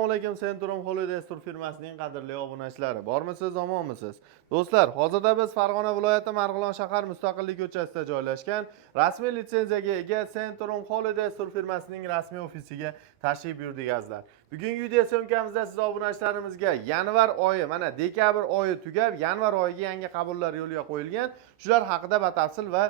Assalomu alaykum, Centrum Holidays tur firmasining qadrli obunachilari. Bormisiz, omonmisiz? Do'stlar, hozirda biz Farg'ona viloyati Marg'ilon shahar Mustaqillik ko'chasida joylashgan rasmiy litsenziyaga ega Centrum Holidays tur firmasining rasmiy ofisiga tashrif buyurdik azizlar. Bugungi video syomkamizda siz obunachilarimizga yanvar oyi, mana dekabr oyi tugab, yanvar oyiga yangi qabullar yo'lga qo'yilgan. Shular haqida batafsil va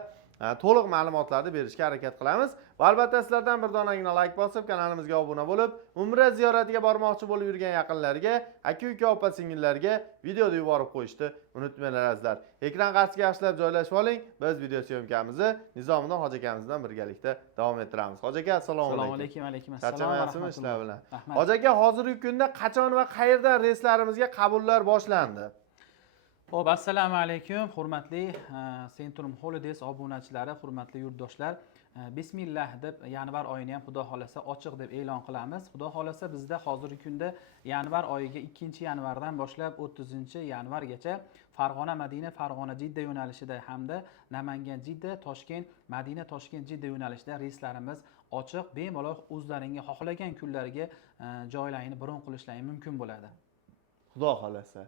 to'liq ma'lumotlarni berishga harakat qilamiz. Va albatta sizlardan bir donagina like bosib, kanalimizga obuna bo'lib, Umra ziyoratiga bormoqchi bo'lib yurgan yaqinlarga, aka-uka, opa-singillarga videoni yuborib qo'yishni unutmanglar azizlar. Ekran qarshisiga yaxshilab joylashib oling. Biz video syomkamizni Nizomiddin hoji akamizdan birgalikda davom ettiramiz. Hoji aka, assalomu alaykum. Assalomu alaykum, alaykum assalom. Charchamayapsizmi ishlar bilan? Hoji aka, hozirgi kunda qachon va qayerdan reyslarimizga qabullar boshlandi? Xo'p, assalomu alaykum, hurmatli Centrum Holidays obunachilari, hurmatli yurtdoshlar. Bismillah deb yanvar oyini ham xudo xolasa ochiq deb e'lon qilamiz. Xudo xolasa bizda hozirgi kunda yanvar oyiga 2-yanvardan boshlab 30-yanvargacha Farg'ona Madina, Farg'ona Jidda yo'nalishida hamda Namangan Jidda, Toshkent Madina, Toshkent Jidda yo'nalishida reyslarimiz ochiq. Bemalol o'zlaringa xohlagan kunlarga joylarini bron qilishlari mumkin bo'ladi. Xudo xolasa.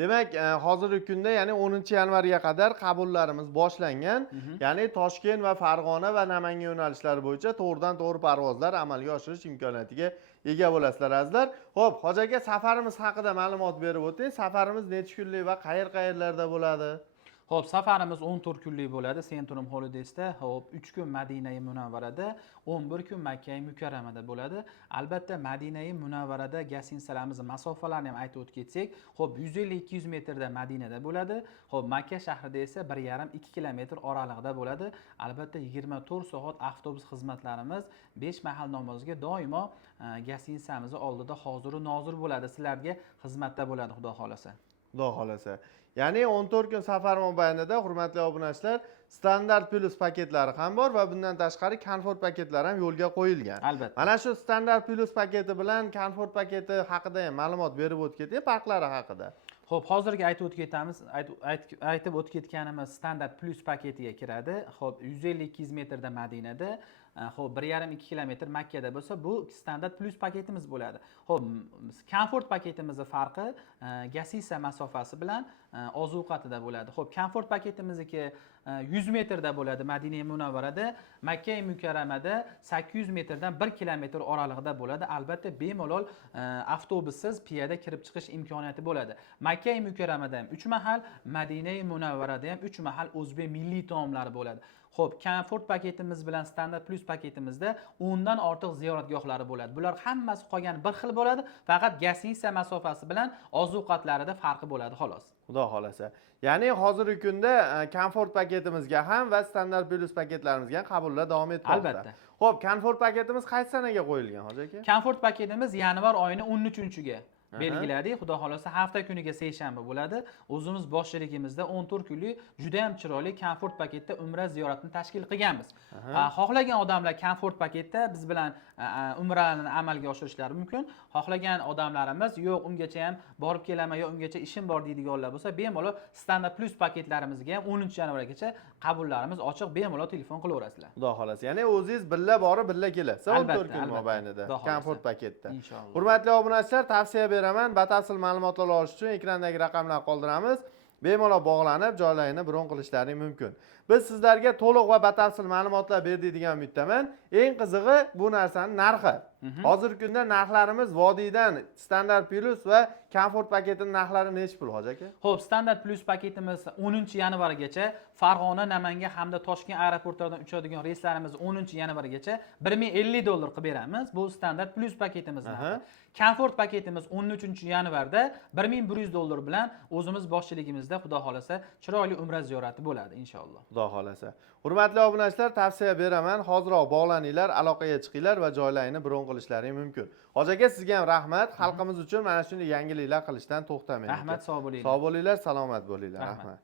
Demak, hozirgi kunda, ya'ni 10-yanvarga qadar qabullarimiz boshlangan. Ya'ni Toshkent va Farg'ona va Namangan yo'nalishlari bo'yicha to'g'ridan-to'g'ri parvozlar amalga oshirish imkoniyatiga ega bo'lasizlar azizlar. Xo'p, hoji aka, safarimiz haqida ma'lumot berib o'ting. Safarimiz necha kunlik va qayerlarda bo'ladi? Xo'p, safarimiz 14 kunlik bo'ladi Centrum Holidays'da. Xo'p, 3 kun Madina-i Munavvarada, 11 kun Makka-i Mukarramada bo'ladi. Albatta Madina-i Munavvarada gostinsalarimiz masofalarni ham aytib o'tib ketsak, xo'p, 150-200 metrda Madinada bo'ladi. Xo'p, Makka shahrida esa 1,5-2 kilometr oralig'ida bo'ladi. Albatta 24 soat avtobus xizmatlarimiz 5 mahal namozga doimo gostinsamiz oldida hozir va nozir bo'ladi. Sizlarga xizmatda bo'ladi xudo xolasa. Xudo xolasa. Ya'ni 14 kun safar mobaynida hurmatli obunachilar, standart plus paketlari ham bor va bundan tashqari komfort paketlari ham yo'lga qo'yilgan. Albatta. Mana shu standart plus paketi bilan komfort paketi haqida ham ma'lumot berib o'tib keting, farqlari haqida. Xo'p, hozirgi aytib o'tib ketganimiz standart plus paketiga kiradi. Xo'p, 150-200 metrda Madinada, xo'p, 1,5-2 kilometr Makkada bo'lsa, bu standart plus paketimiz bo'ladi. Xo'p, komfort paketimizning farqi gostinsa masofasi bilan ozuqatida bo'ladi. Xo'p, komfort paketimizniki 100 metrda bo'ladi Madina-i Munavvarada, Makka-i Mukarramada 800 metrdan 1 kilometr oralig'ida bo'ladi. Albatta bemalol avtobussiz piyoda kirib chiqish imkoniyati bo'ladi. Makka-i Mukarramada ham 3 mahal, Madina-i Munavvarada ham 3 mahal o'zbek milliy taomlari bo'ladi. Xo'p, komfort paketimiz bilan standart plus paketimizda 10 dan ortiq ziyoratgohlari bo'ladi. Bular hammasi qolgan bir xil bo'ladi, faqat gostinsa masofasi bilan ozuqatlarida farqi bo'ladi xolos. Xudo xolasa. Ya'ni hozirgi kunda komfort paketimizga ham va standart plus paketlarimizga ham qabullar davom etmoqda. Albatta. Xo'p, komfort paketimiz qaysi sanaga qo'yilgan, hoji aka? Komfort paketimiz yanvar oyining 13-ga belgiladik. Xudo xolasa hafta kuniga seshanba bo'ladi. O'zimiz boshchiligimizda 14 kunlik juda ham chiroyli komfort paketda umra ziyoratini tashkil qilganmiz. Xohlagan odamlar komfort paketda biz bilan umrani amalga oshirishlari mumkin. Xohlagan odamlarimiz yo'q, ungacha ham borib kelaman, yo ungacha ishim bor deydiganlar bo'lsa, bemalol standart plus paketlarimizga ham 10-yanvargacha qabullarimiz ochiq, bemalol telefon qilaverasizlar. Xudo xolasa. Ya'ni o'zingiz billa borib, billa kelasiz 14 kun mobaynida komfort paketda. Inshaalloh. Hurmatli obunachilar, tavsiya beraman, batafsil ma'lumotlar olish uchun ekrandagi raqamlarni qoldiramiz. Bemalol bog'lanib, joylarini bron qilishlaring mumkin. Biz sizlarga to'liq va batafsil ma'lumotlar berdik degan umiddaman. Eng qizig'i bu narsaning narxi. Hozirgi kunda narxlarimiz vodiydan standart plus va komfort paketining narxlari necha pul, hoji aka? Xo'p, standart plus paketimiz 10-yanvargacha Farg'ona, Namangan hamda Toshkent aeroportlaridan uchadigan reyslarimiz 10-yanvargacha $1050 qilib beramiz. Bu standart plus paketimiz narxi. Komfort paketimiz 13-yanvarda $1100 bilan o'zimiz boshchiligimizda xudo xolasa chiroyli umra ziyorati bo'ladi inshaalloh. Xudo xolasa. Hurmatli obunachilar, tavsiya beraman, hoziroq bog'laninglar, aloqaga chiqinglar va joylarini bron qilishlaring mumkin. Hoji aka, sizga ham rahmat. Xalqimiz uchun mana shunday yangiliklar qilishdan to'xtamang. Rahmat, sog' bo'linglar. Sog' bo'linglar, salomat bo'linglar. Rahmat.